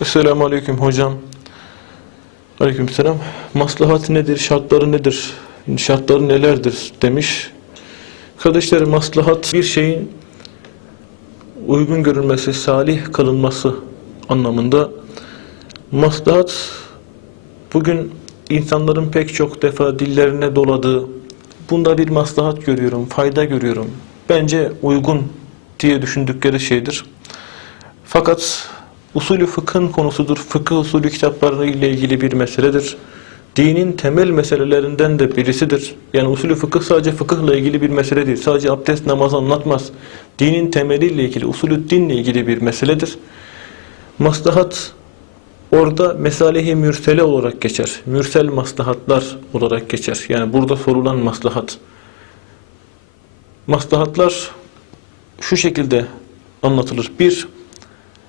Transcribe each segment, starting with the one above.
Esselamu Aleyküm hocam. Aleyküm selam. Maslahat nedir, şartları nedir, şartları nelerdir demiş. Kardeşlerim maslahat bir şeyin uygun görülmesi, salih kılınması anlamında. Maslahat bugün insanların pek çok defa dillerine doladığı, bunda bir maslahat görüyorum, fayda görüyorum. Bence uygun diye düşündükleri şeydir. Fakat usulü fıkhın konusudur. Fıkıh usulü kitapları ile ilgili bir meseledir. Dinin temel meselelerinden de birisidir. Yani usulü fıkıh sadece fıkıhla ilgili bir mesele değil. Sadece abdest namaz anlatmaz. Dinin temeliyle ilgili, usulü dinle ilgili bir meseledir. Maslahat orada mesalehi mürsele olarak geçer. Mürsel maslahatlar olarak geçer. Yani burada sorulan maslahat. Maslahatlar şu şekilde anlatılır. Bir,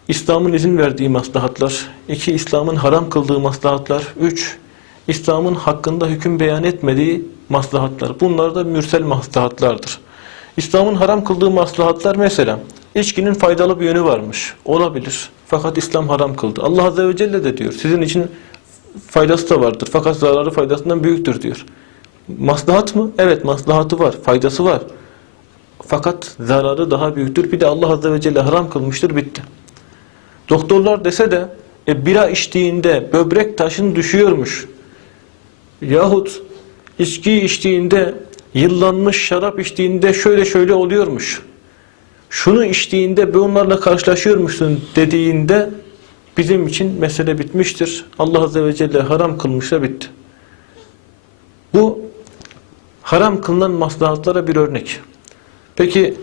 İslam'ın izin verdiği maslahatlar. iki İslam'ın haram kıldığı maslahatlar. Üç, İslam'ın hakkında hüküm beyan etmediği maslahatlar. Bunlar da mürsel maslahatlardır. İslam'ın haram kıldığı maslahatlar mesela, içkinin faydalı bir yönü varmış. Olabilir. Fakat İslam haram kıldı. Allah Azze ve Celle de diyor, sizin için faydası da vardır. Fakat zararı faydasından büyüktür diyor. Maslahat mı? Evet maslahatı var, faydası var. Fakat zararı daha büyüktür. Bir de Allah Azze ve Celle haram kılmıştır, bitti. Doktorlar dese de e, bira içtiğinde böbrek taşın düşüyormuş. Yahut içki içtiğinde yıllanmış şarap içtiğinde şöyle şöyle oluyormuş. Şunu içtiğinde bunlarla karşılaşıyormuşsun dediğinde bizim için mesele bitmiştir. Allah Azze ve Celle haram kılmışsa bitti. Bu haram kılınan maslahatlara bir örnek. Peki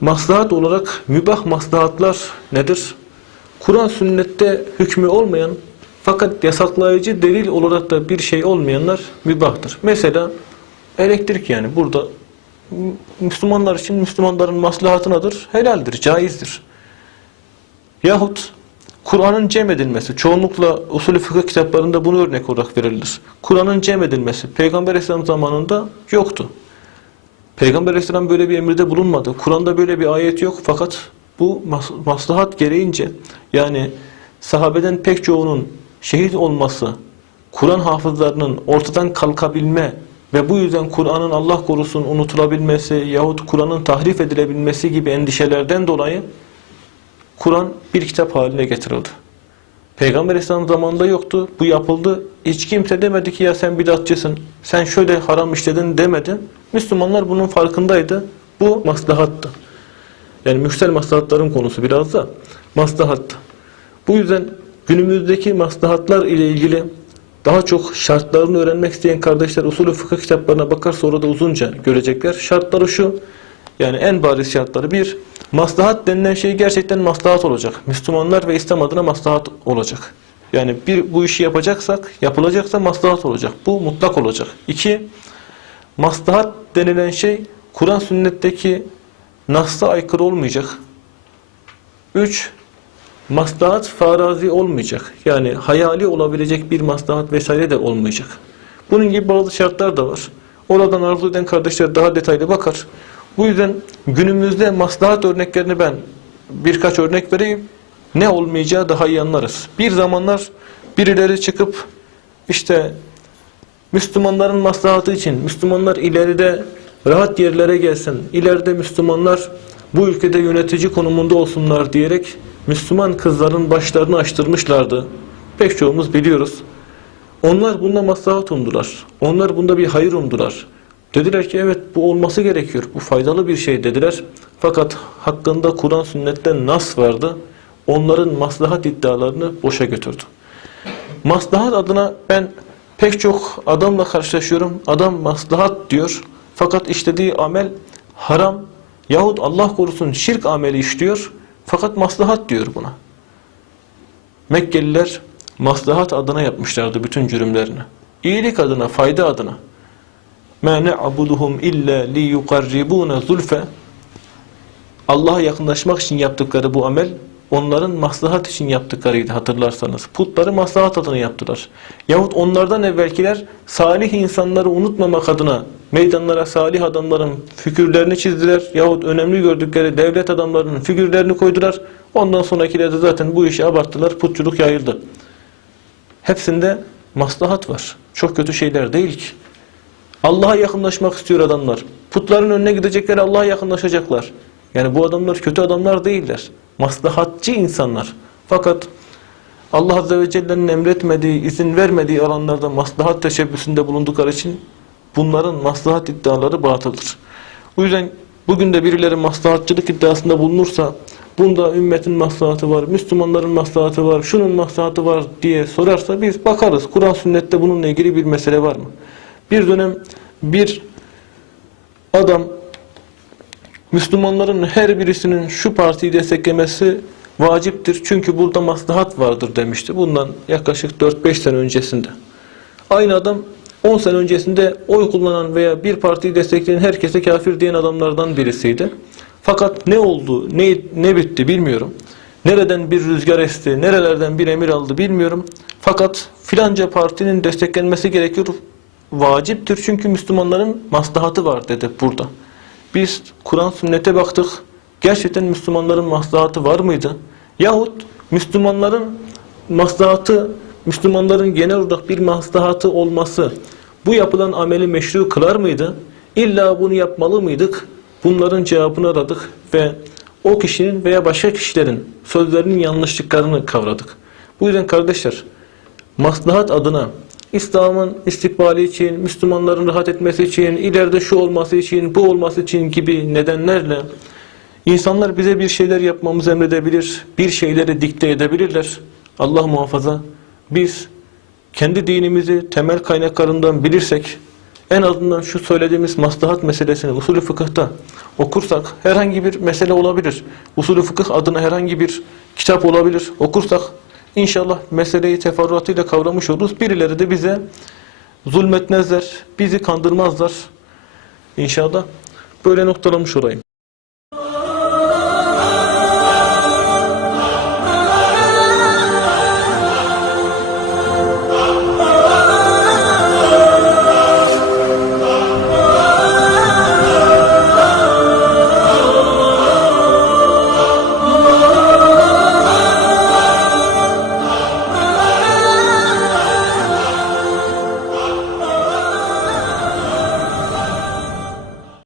maslahat olarak mübah maslahatlar nedir? Kur'an sünnette hükmü olmayan fakat yasaklayıcı delil olarak da bir şey olmayanlar mübahtır. Mesela elektrik yani burada Müslümanlar için Müslümanların maslahatınadır, helaldir, caizdir. Yahut Kur'an'ın cem edilmesi, çoğunlukla usulü fıkıh kitaplarında bunu örnek olarak verilir. Kur'an'ın cem edilmesi Peygamber Aleyhisselam zamanında yoktu. Peygamber Aleyhisselam böyle bir emirde bulunmadı. Kur'an'da böyle bir ayet yok fakat bu mas maslahat gereğince yani sahabeden pek çoğunun şehit olması, Kur'an hafızlarının ortadan kalkabilme ve bu yüzden Kur'an'ın Allah korusun unutulabilmesi yahut Kur'an'ın tahrif edilebilmesi gibi endişelerden dolayı Kur'an bir kitap haline getirildi. Peygamber Aleyhisselam zamanında yoktu. Bu yapıldı. Hiç kimse demedi ki ya sen bidatçısın. Sen şöyle haram işledin demedi. Müslümanlar bunun farkındaydı. Bu maslahattı. Yani mürsel maslahatların konusu biraz da maslahattı. Bu yüzden günümüzdeki maslahatlar ile ilgili daha çok şartlarını öğrenmek isteyen kardeşler usulü fıkıh kitaplarına bakarsa orada uzunca görecekler. Şartları şu, yani en bariz şartları bir, maslahat denilen şey gerçekten maslahat olacak. Müslümanlar ve İslam adına maslahat olacak. Yani bir bu işi yapacaksak, yapılacaksa maslahat olacak. Bu mutlak olacak. İki, maslahat denilen şey Kur'an sünnetteki nasla aykırı olmayacak. Üç, maslahat farazi olmayacak. Yani hayali olabilecek bir maslahat vesaire de olmayacak. Bunun gibi bazı şartlar da var. Oradan arzu eden kardeşler daha detaylı bakar. Bu yüzden günümüzde maslahat örneklerini ben birkaç örnek vereyim. Ne olmayacağı daha iyi anlarız. Bir zamanlar birileri çıkıp işte Müslümanların maslahatı için Müslümanlar ileride rahat yerlere gelsin, ileride Müslümanlar bu ülkede yönetici konumunda olsunlar diyerek Müslüman kızların başlarını açtırmışlardı. Pek çoğumuz biliyoruz. Onlar bunda maslahat umdular. Onlar bunda bir hayır umdular. Dediler ki evet bu olması gerekiyor. Bu faydalı bir şey dediler. Fakat hakkında Kur'an sünnetten nas vardı. Onların maslahat iddialarını boşa götürdü. Maslahat adına ben pek çok adamla karşılaşıyorum. Adam maslahat diyor. Fakat işlediği amel haram yahut Allah korusun şirk ameli işliyor. Fakat maslahat diyor buna. Mekkeliler maslahat adına yapmışlardı bütün cürümlerini. İyilik adına, fayda adına. مَا نَعْبُدُهُمْ اِلَّا لِيُقَرِّبُونَ zulfe Allah'a yakınlaşmak için yaptıkları bu amel onların maslahat için yaptıklarıydı hatırlarsanız. Putları maslahat adına yaptılar. Yahut onlardan evvelkiler salih insanları unutmamak adına meydanlara salih adamların figürlerini çizdiler. Yahut önemli gördükleri devlet adamlarının figürlerini koydular. Ondan sonrakiler de zaten bu işi abarttılar, putçuluk yayıldı. Hepsinde maslahat var. Çok kötü şeyler değil ki. Allah'a yakınlaşmak istiyor adamlar. Putların önüne gidecekler, Allah'a yakınlaşacaklar. Yani bu adamlar kötü adamlar değiller. Maslahatçı insanlar. Fakat Allah Azze ve Celle'nin emretmediği, izin vermediği alanlarda maslahat teşebbüsünde bulundukları için bunların maslahat iddiaları batıldır. Bu yüzden bugün de birileri maslahatçılık iddiasında bulunursa bunda ümmetin maslahatı var, Müslümanların maslahatı var, şunun maslahatı var diye sorarsa biz bakarız. Kur'an sünnette bununla ilgili bir mesele var mı? Bir dönem bir adam Müslümanların her birisinin şu partiyi desteklemesi vaciptir. Çünkü burada maslahat vardır demişti. Bundan yaklaşık 4-5 sene öncesinde. Aynı adam 10 sene öncesinde oy kullanan veya bir partiyi destekleyen herkese kafir diyen adamlardan birisiydi. Fakat ne oldu, ne, ne bitti bilmiyorum. Nereden bir rüzgar esti, nerelerden bir emir aldı bilmiyorum. Fakat filanca partinin desteklenmesi gerekiyor, vaciptir çünkü Müslümanların maslahatı var dedi burada. Biz Kur'an sünnete baktık. Gerçekten Müslümanların maslahatı var mıydı? Yahut Müslümanların maslahatı, Müslümanların genel olarak bir maslahatı olması bu yapılan ameli meşru kılar mıydı? İlla bunu yapmalı mıydık? Bunların cevabını aradık ve o kişinin veya başka kişilerin sözlerinin yanlışlıklarını kavradık. Bu yüzden kardeşler, maslahat adına İslam'ın istikbali için, Müslümanların rahat etmesi için, ileride şu olması için, bu olması için gibi nedenlerle insanlar bize bir şeyler yapmamızı emredebilir, bir şeyleri dikte edebilirler. Allah muhafaza biz kendi dinimizi temel kaynaklarından bilirsek en azından şu söylediğimiz maslahat meselesini usulü fıkıhta okursak herhangi bir mesele olabilir. Usulü fıkıh adına herhangi bir kitap olabilir. Okursak İnşallah meseleyi teferruatıyla kavramış oluruz. Birileri de bize zulmetmezler, bizi kandırmazlar. İnşallah böyle noktalamış olayım.